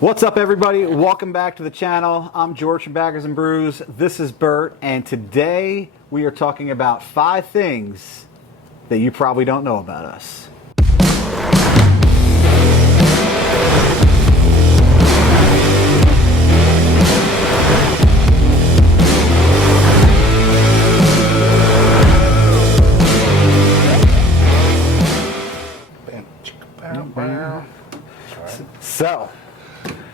What's up, everybody? Welcome back to the channel. I'm George from Baggers and Brews. This is Bert, and today we are talking about 5 things that you probably don't know about us. So,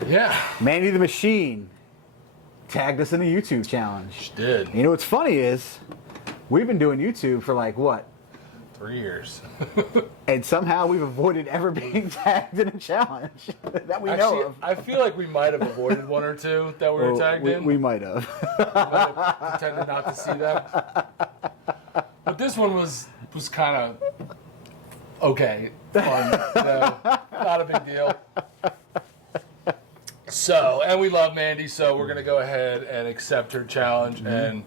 yeah, Mandy the Machine tagged us in a YouTube challenge. she did. You know what's funny is we've been doing YouTube for like what? 3 years. And somehow we've avoided ever being tagged in a challenge that we know of. I feel like we might have avoided one or two that we were tagged in. We might have. We might have pretended not to see them. But this one was kind of okay, fun. Not a big deal. So, and we love Mandy, so we're going to go ahead and accept her challenge. And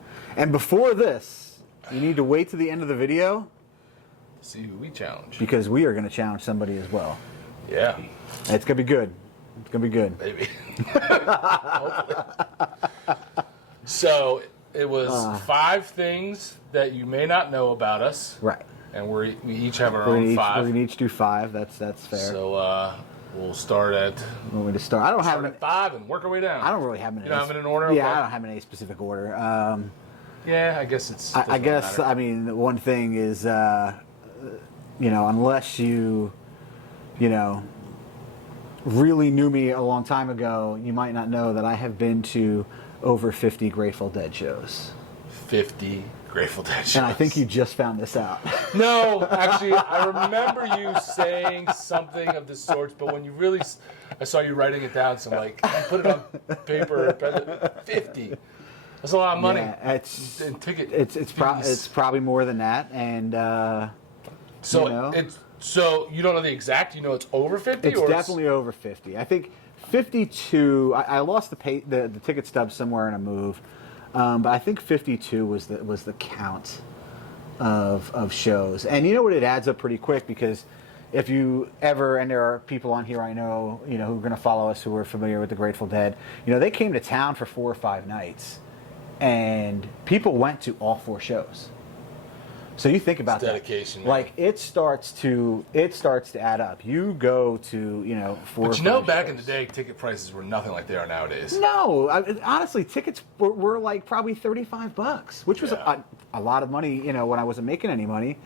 before this, you need to wait to the end of the video. See who we challenge. Because we are going to challenge somebody as well. Yeah. It's going to be good. It's going to be good. Maybe. Hopefully. So, it was 5 things that you may not know about us. Right. And we each have our own 5. We're going to each do 5. That's fair. So, we'll start at... Want me to start? I don't have at 5 and work our way down. I don't really have them in... You don't have it in order? Yeah, okay. I don't have them in any specific order. Yeah, I guess it's... I guess, matter. I mean, one thing is, unless you really knew me a long time ago, you might not know that I have been to over 50 Grateful Dead shows. 50 Grateful Dead shows. And I think you just found this out. No, actually, I remember you saying something of the sorts, but when you really... I saw you writing it down, so I'm like, you put it on paper, 50. That's a lot of money. Yeah, it's probably more than that, and so you don't know the exact. You know it's over 50. It's definitely over 50. I think 52. I lost the ticket stub somewhere in a move, but I think 52 was the count of shows. And you know what? It adds up pretty quick because if you ever, and there are people on here I know, who are going to follow us who are familiar with the Grateful Dead. They came to town for 4 or 5 nights. And people went to all 4 shows. So you think about dedication, that. Like it starts to add up. You go to 4. But back in the day, ticket prices were nothing like they are nowadays. No, honestly, tickets were like probably $35, which was a lot of money. When I wasn't making any money.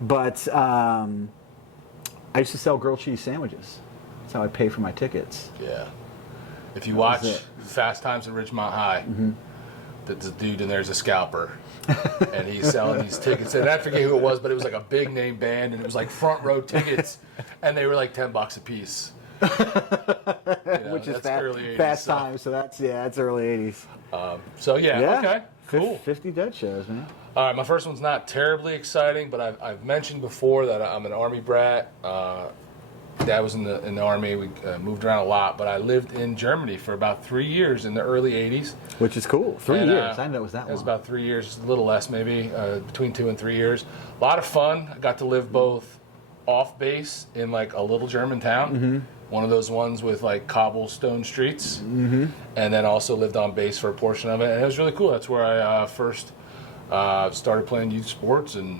But I used to sell grilled cheese sandwiches. That's how I pay for my tickets. Yeah. If you watch Fast Times at Ridgemont High. Mm-hmm. The dude in there's a scalper, and he's selling these tickets. And I forget who it was, but it was like a big name band, and it was like front row tickets, and they were like $10 a piece. Which is early 80s, fast time. So that's early 80s. Okay, cool. 50 Dead shows, man. All right, my first one's not terribly exciting, but I've mentioned before that I'm an Army brat. Dad was in the Army. We moved around a lot, but I lived in Germany for about 3 years in the early 80s. Which is cool. 3 years. I didn't know it was that long. It was about 3 years, a little less maybe, between 2 and 3 years. A lot of fun. I got to live both off base in like a little German town, one of those ones with like cobblestone streets, and then also lived on base for a portion of it. And it was really cool. That's where I first started playing youth sports and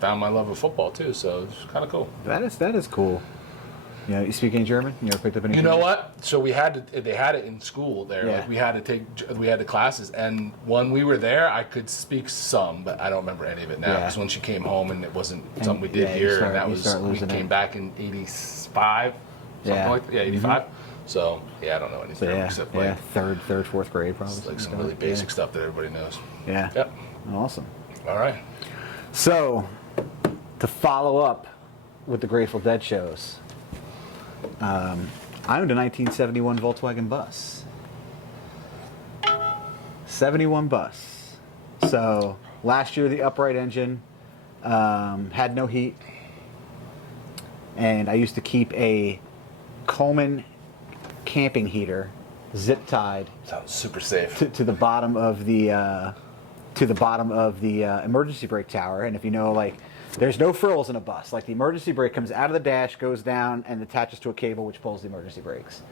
found my love of football too. So it's kind of cool. That is cool. You speak any German? You ever picked up any German? You know what? So they had it in school there. Yeah. Like we had the classes, and when we were there, I could speak some, but I don't remember any of it now. Because when she came home, and it wasn't something we did here, and that was we came back in '85, something like that. Yeah, '85. So I don't know anything except like third, 4th grade probably. Like some really basic stuff that everybody knows. Yeah. Yep. Awesome. All right. So to follow up with the Grateful Dead shows. I owned a 1971 Volkswagen bus. 71 bus. So last year the upright engine had no heat, and I used to keep a Coleman camping heater zip tied. Sounds super safe. To the bottom of the emergency brake tower, and if you know, like, there's no frills in a bus. Like, the emergency brake comes out of the dash, goes down, and attaches to a cable which pulls the emergency brakes.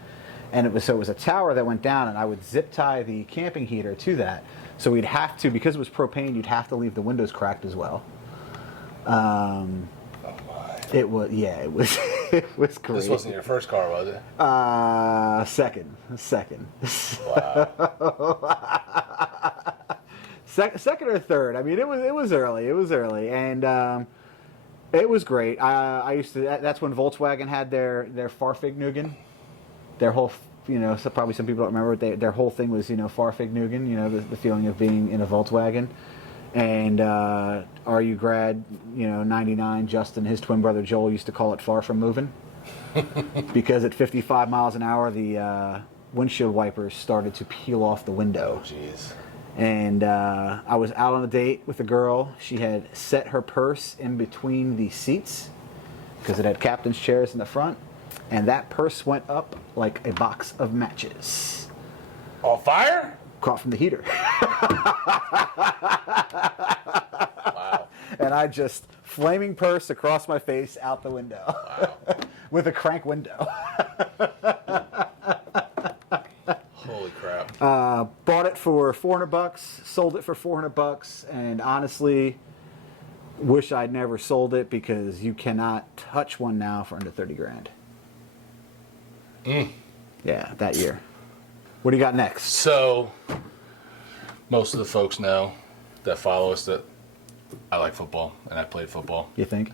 and it was a tower that went down, and I would zip tie the camping heater to that. So we'd have to, because it was propane, you'd have to leave the windows cracked as well. It was it was it was great. This wasn't your first car, was it? Second. Wow. Second or third. I mean, it was early, and it was great. I used to. That's when Volkswagen had their Fahrvergnügen. Their whole, so probably some people don't remember. Their whole thing was, Fahrvergnügen. The feeling of being in a Volkswagen. And RU grad, 99, Justin, his twin brother Joel used to call it far from moving. Because at 55 miles an hour, the windshield wipers started to peel off the window. Oh, jeez. And I was out on a date with a girl. She had set her purse in between the seats because it had captain's chairs in the front. And that purse went up like a box of matches. On fire? Caught from the heater. Wow. And I just flaming purse across my face out the window. Wow. With a crank window. Holy crap. Bought it for $400, sold it for $400, and honestly, wish I'd never sold it because you cannot touch one now for under 30 grand. Yeah, that year. What do you got next? So, most of the folks know that follow us that I like football, and I played football. You think?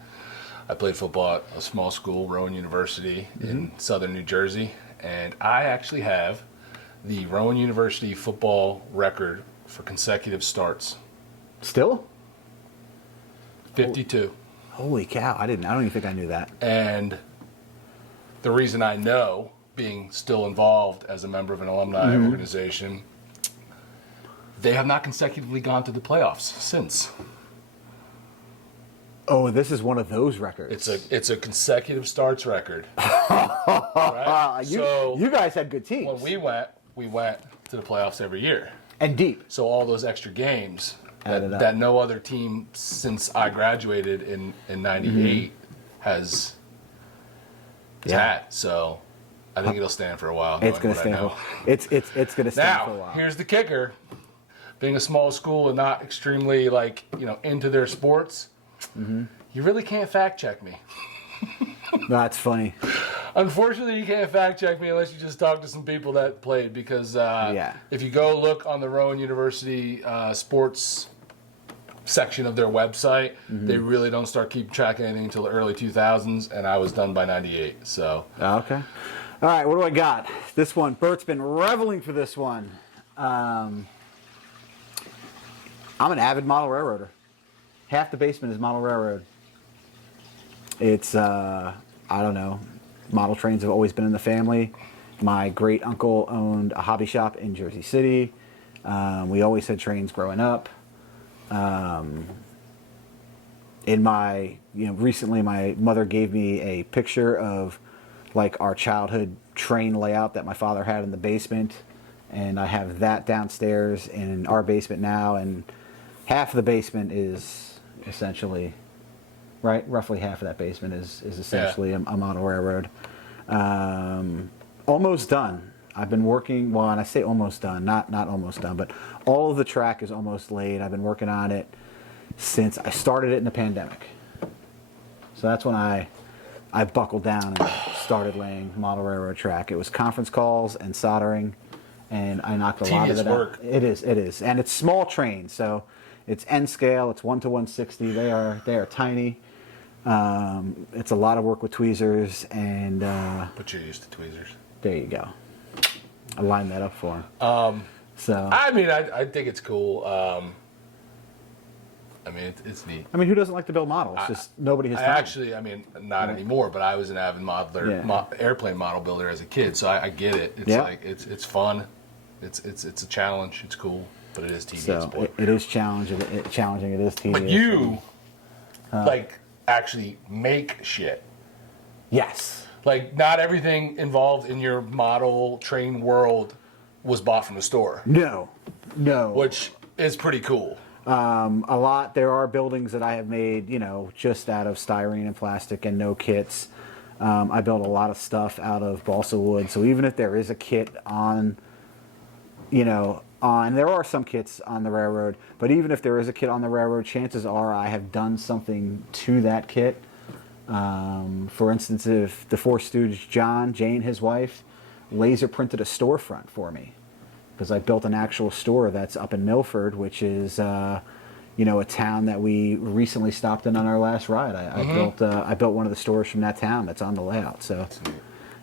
I played football at a small school, Rowan University, in southern New Jersey, and I actually have the Rowan University football record for consecutive starts. Still? 52. Holy cow! I don't even think I knew that. And the reason I know, being still involved as a member of an alumni organization, they have not consecutively gone to the playoffs since. Oh, this is one of those records. It's a consecutive starts record. Right? You guys had good teams. When we went to the playoffs every year. And deep. So all those extra games Added up. that no other team since I graduated in 98 has had. So I think it'll stand for a while. It's going to stand for it's going to stand for a Now, while. here's the kicker. Being a small school and not extremely into their sports, you really can't fact check me. That's funny. Unfortunately, you can't fact check me unless you just talk to some people that played, because if you go look on the Rowan University sports section of their website, they really don't start keeping track of anything until the early 2000s, and I was done by 98. So Okay. All right, what do I got? This one, Bert's been reveling for this one. I'm an avid model railroader. Half the basement is model railroad. It's, I don't know, model trains have always been in the family. My great uncle owned a hobby shop in Jersey City. We always had trains growing up. Recently my mother gave me a picture of like our childhood train layout that my father had in the basement, and I have that downstairs in our basement now, and half of the basement is essentially, roughly half of that basement is essentially a model railroad. Almost done. I've been working, and I say almost done, not almost done, but all of the track is almost laid. I've been working on it since I started it in the pandemic. So that's when I buckled down and started laying model railroad track. It was conference calls and soldering, and I knocked a lot of it out. It is. And it's small trains, so it's N scale, it's 1 to 160. They are tiny. It's a lot of work with tweezers, and but you're used to tweezers. There you go. I lined that up for him. So I mean, I think it's cool. I mean, it's neat. I mean, who doesn't like to build models? Just nobody has time. Not anymore, but I was an avid modeler, airplane model builder as a kid, so I get it. It's it's fun. It's a challenge. It's cool, but it is tedious. So it is challenging. It is tedious. But you actually make shit. Yes. Like, not everything involved in your model train world was bought from the store. No. Which is pretty cool. A lot. There are buildings that I have made, just out of styrene and plastic and no kits. I built a lot of stuff out of balsa wood. So even if there is a kit on, there are some kits on the railroad, but even if there is a kit on the railroad, chances are I have done something to that kit. For instance, if the Four Stooges, Jane, his wife, laser printed a storefront for me, because I built an actual store that's up in Milford, which is, a town that we recently stopped in on our last ride. I built one of the stores from that town that's on the layout. So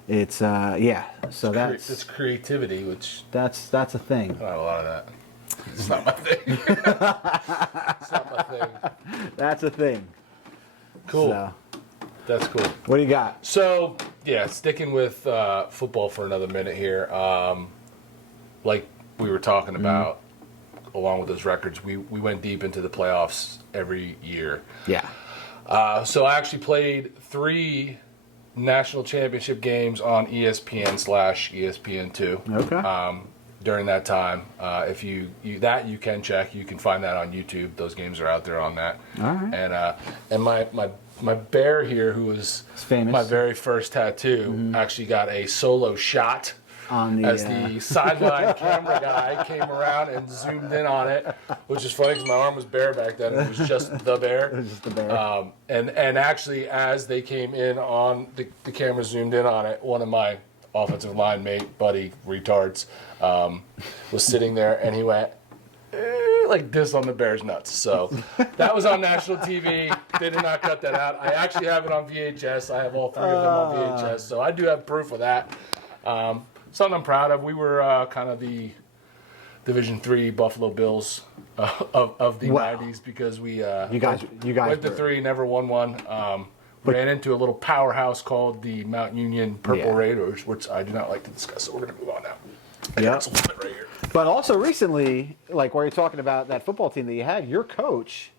it's So it's creativity, which that's a thing. I don't have a lot of that. It's not my thing. It's not my thing. That's a thing. Cool. So, that's cool. what do you got? So yeah, sticking with football for another minute here. Like we were talking about, along with those records, we went deep into the playoffs every year. Yeah. So I actually played 3 national championship games on ESPN/ESPN2. Okay. During that time, if you can check, you can find that on YouTube. Those games are out there on that. All right. And my bear here, who was famous. My very first tattoo, actually got a solo shot. As the sideline camera guy came around and zoomed in on it, which is funny because my arm was bare back then. It was just the bear. It was just the bear. And actually, as they came in on the camera zoomed in on it, one of my offensive line mate, buddy, retards, was sitting there, and he went like this on the bear's nuts. So that was on national TV. They did not cut that out. I actually have it on VHS. I have all 3 of them on VHS, so I do have proof of that. Something I'm proud of. We were kind of the Division III Buffalo Bills of the 90s, because we you guys went to 3, never won one. Ran into a little powerhouse called the Mount Union Purple Raiders, which I do not like to discuss, so we're going to move on now. Yeah. That's a little bit right here. But also recently, like while you're talking about that football team that you had, your coach,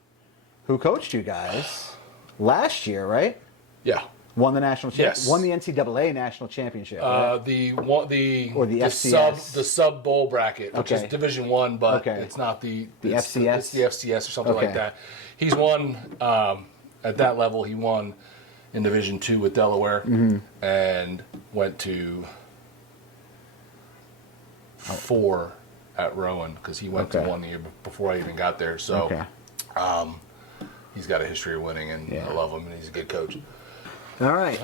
who coached you guys last year, right? Yeah. Won the national Yes. Won the NCAA national championship. Right? The FCS. the sub bowl bracket, which is Okay. Division I, but Okay. it's not the FCS? It's the FCS or something like Okay. that. He's won at that level. He won in Division II with Delaware, and went to 4 at Rowan, because he went to 1 the year before I even got there. So he's got a history of winning, and I love him, and he's a good coach. All right.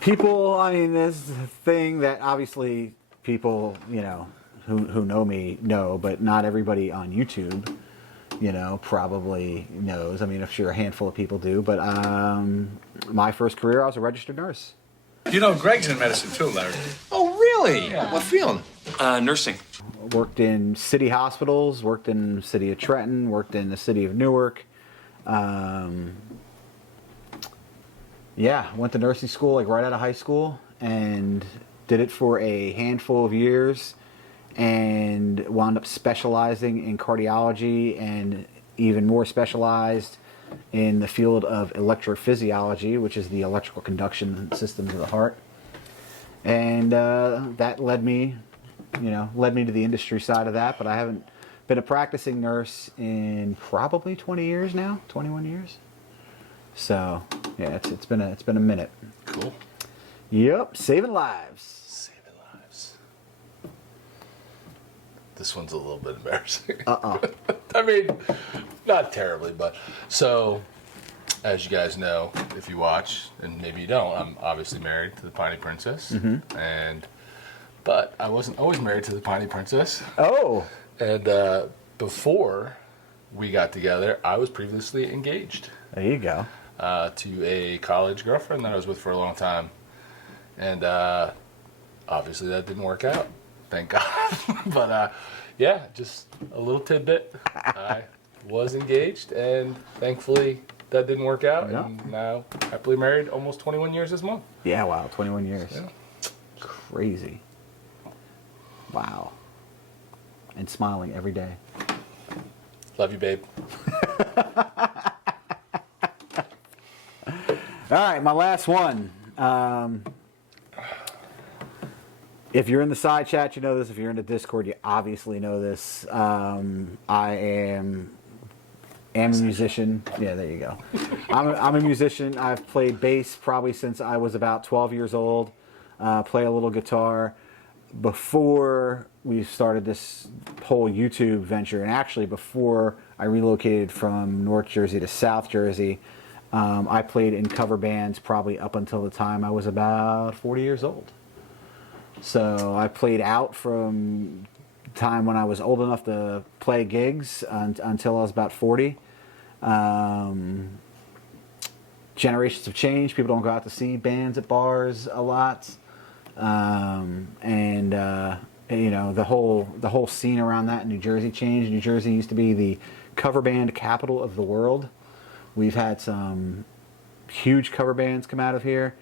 People, I mean, there's a thing that obviously people, who know me know, but not everybody on YouTube, probably knows. I mean, I'm sure a handful of people do, but my first career, I was a registered nurse. Greg's in medicine too, Larry. Oh, really? Yeah. What field? Nursing. Worked in city hospitals, worked in the city of Trenton, worked in the city of Newark. Went to nursing school like right out of high school, and did it for a handful of years, and wound up specializing in cardiology, and even more specialized in the field of electrophysiology, which is the electrical conduction systems of the heart. And that led me to the industry side of that, but I haven't been a practicing nurse in probably 20 years now, 21 years. So, yeah, it's been a minute. Cool. Yep, saving lives. Saving lives. This one's a little bit embarrassing. I mean, not terribly, but so, as you guys know, if you watch, and maybe you don't, I'm obviously married to the Piney Princess, but I wasn't always married to the Piney Princess. Oh. And before we got together, I was previously engaged. There you go. To a college girlfriend that I was with for a long time. And obviously that didn't work out. Thank God. But just a little tidbit. I was engaged, and thankfully that didn't work out. Yeah. And now happily married almost 21 years this month. Yeah, wow, 21 years. Yeah. Crazy. Wow. And smiling every day. Love you, babe. All right, my last one. If you're in the side chat, you know this. If you're in the Discord, you obviously know this. I am am a musician. Yeah, there you go. I'm a musician. I've played bass probably since I was about 12 years old. Play a little guitar. Before we started this whole YouTube venture, and actually before I relocated from North Jersey to South Jersey, I played in cover bands probably up until the time I was about 40 years old. So I played out from the time when I was old enough to play gigs until I was about 40. Generations have changed. People don't go out to see bands at bars a lot. You know, the whole scene around that in New Jersey changed. New Jersey used to be the cover band capital of the world. We've had some huge cover bands come out of here.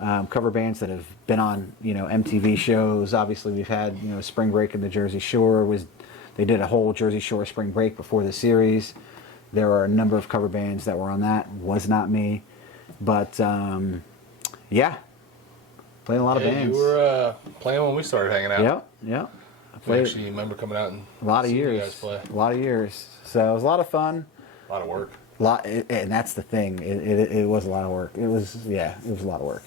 Cover bands that have been on, you know, MTV shows. Obviously, we've had, you know, Spring Break in the Jersey Shore. They did a whole Jersey Shore Spring Break before the series. There are a number of cover bands that were on that. Was not me, but yeah. Playing a lot of bands. You were playing when we started hanging out. Yep. I actually remember coming out and a lot of seeing years. you guys play. A lot of years. So it was a lot of fun. A lot of work. And that's the thing. It was a lot of work. It was a lot of work.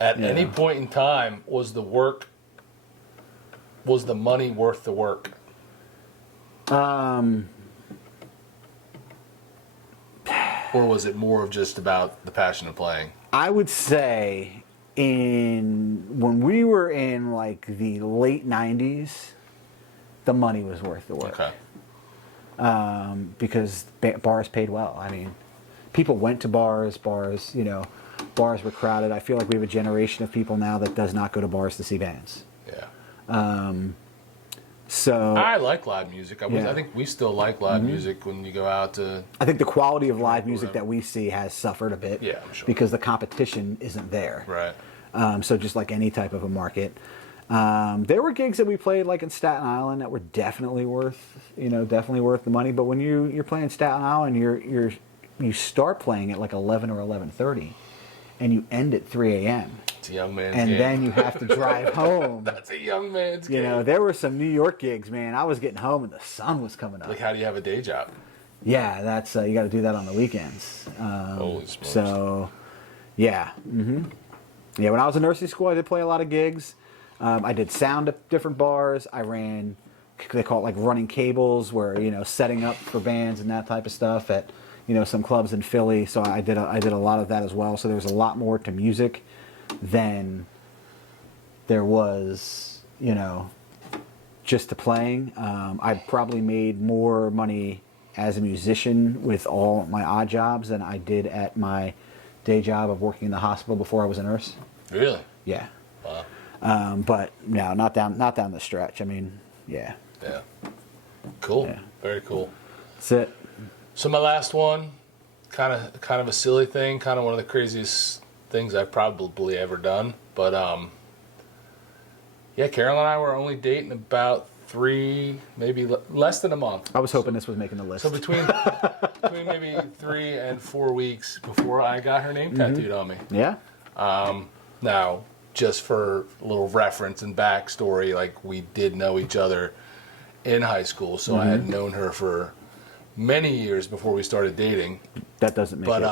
At any point in time, was the money worth the work? Or was it more of just about the passion of playing? I would say when we were in like the late 90s, the money was worth the work. Okay. Because bars paid well. I mean, people went to bars, you know, bars were crowded. I feel like we have a generation of people now that does not go to bars to see bands. Yeah. So I like live music. Yeah. I think we still like live music when you go out to... I think the quality of live music that we see has suffered a bit. Yeah, I'm sure. Because the competition isn't there. Right. So just like any type of a market. There were gigs that we played like in Staten Island that were definitely worth the money. But when you're playing Staten Island, you start playing at like 11 or 11:30, and you end at 3 a.m. It's a young man's And game. then you have to drive home. That's a young man's game. You know, there were some New York gigs, man. I was getting home and the sun was coming up. Like, how do you have a day job? Yeah, that's you got to do that on the weekends. Holy smokes. So, yeah. Yeah, when I was in nursing school, I did play a lot of gigs. I did sound at different bars. I ran, they call it like running cables, where, you know, setting up for bands and that type of stuff at, you know, some clubs in Philly. So I did a lot of that as well. So there was a lot more to music than there was, you know, just to playing. I probably made more money as a musician with all my odd jobs than I did at my day job of working in the hospital before I was a nurse. Really? Yeah. Wow. But no, not down the stretch. I mean, yeah. Yeah. Cool. Yeah. Very cool. That's it. So my last one, kind of a silly thing, kind of one of the craziest things I've probably ever done. But yeah, Carol and I were only dating about 3, maybe less than a month. I was hoping this was making the list. So between maybe 3 and 4 weeks before I got her name tattooed on me. Yeah. Now, just for a little reference and backstory, like, we did know each other in high school, so I had known her for many years before we started dating. That doesn't make But it.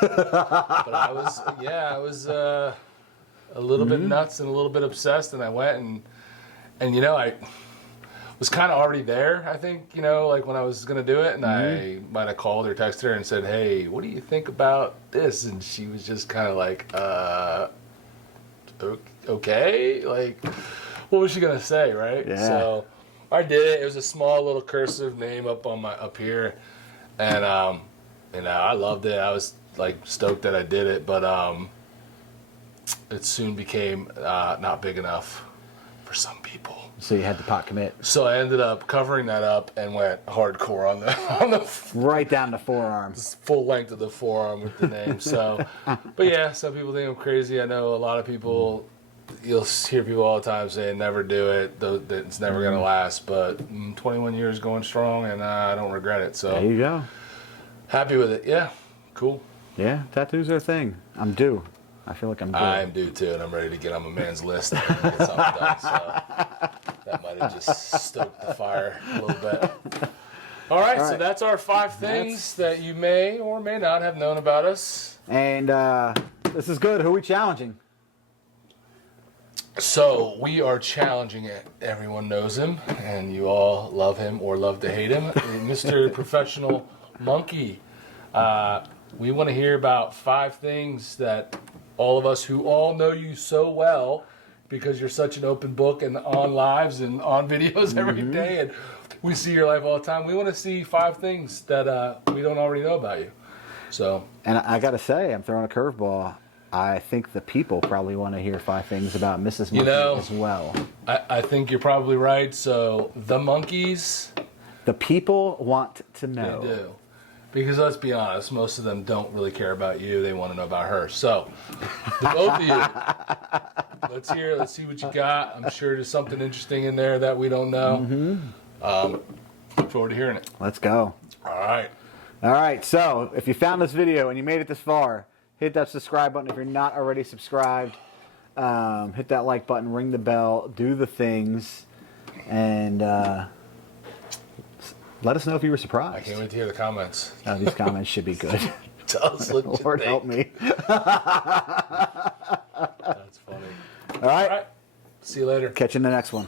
but I was a little bit nuts and a little bit obsessed, and I went and you know, I was kind of already there, I think, you know, like when I was going to do it, and I might have called or texted her and said, hey, what do you think about this? And she was just kind of like, okay, like, what was she going to say, right? Yeah. So I did it. It was a small little cursive name up here, and you know, I loved it. I was like stoked that I did it, but it soon became not big enough for some people. So you had to pot commit. So I ended up covering that up and went hardcore on the Right down the forearm. full length of the forearm with the name. So, but yeah, some people think I'm crazy. I know a lot of people. You'll hear people all the time saying never do it. That it's never gonna last. But 21 years going strong, and I don't regret it. So There you go. happy with it. Yeah, cool. Yeah, tattoos are a thing. I'm due. I feel like I'm due. I'm due too, and I'm ready to get on my man's list and get something done. So that might have just stoked the fire a little bit. All right, All so right. that's our 5 things that you may or may not have known about us. And this is good. Who are we challenging? So we are challenging it. Everyone knows him, and you all love him or love to hate him. Mr. Professional Monkey. We want to hear about 5 things that all of us who all know you so well, because you're such an open book and on lives and on videos every day, and we see your life all the time. We want to see 5 things that we don't already know about you. So, And I got to say, I'm throwing a curveball. I think the people probably want to hear 5 things about Mrs. Monkey as well. I think you're probably right. So the monkeys, The people want to know. they do. Because let's be honest, most of them don't really care about you. They want to know about her. So, the both of you, let's hear. Let's see what you got. I'm sure there's something interesting in there that we don't know. Look forward to hearing it. Let's go. All right. All right, so if you found this video and you made it this far, hit that subscribe button if you're not already subscribed. Hit that like button, ring the bell, do the things, and let us know if you were I surprised. can't wait to hear the comments. These comments should be good. Tell us what you Lord think. help me. That's funny. All right, All right. See you later. catch you in the next one.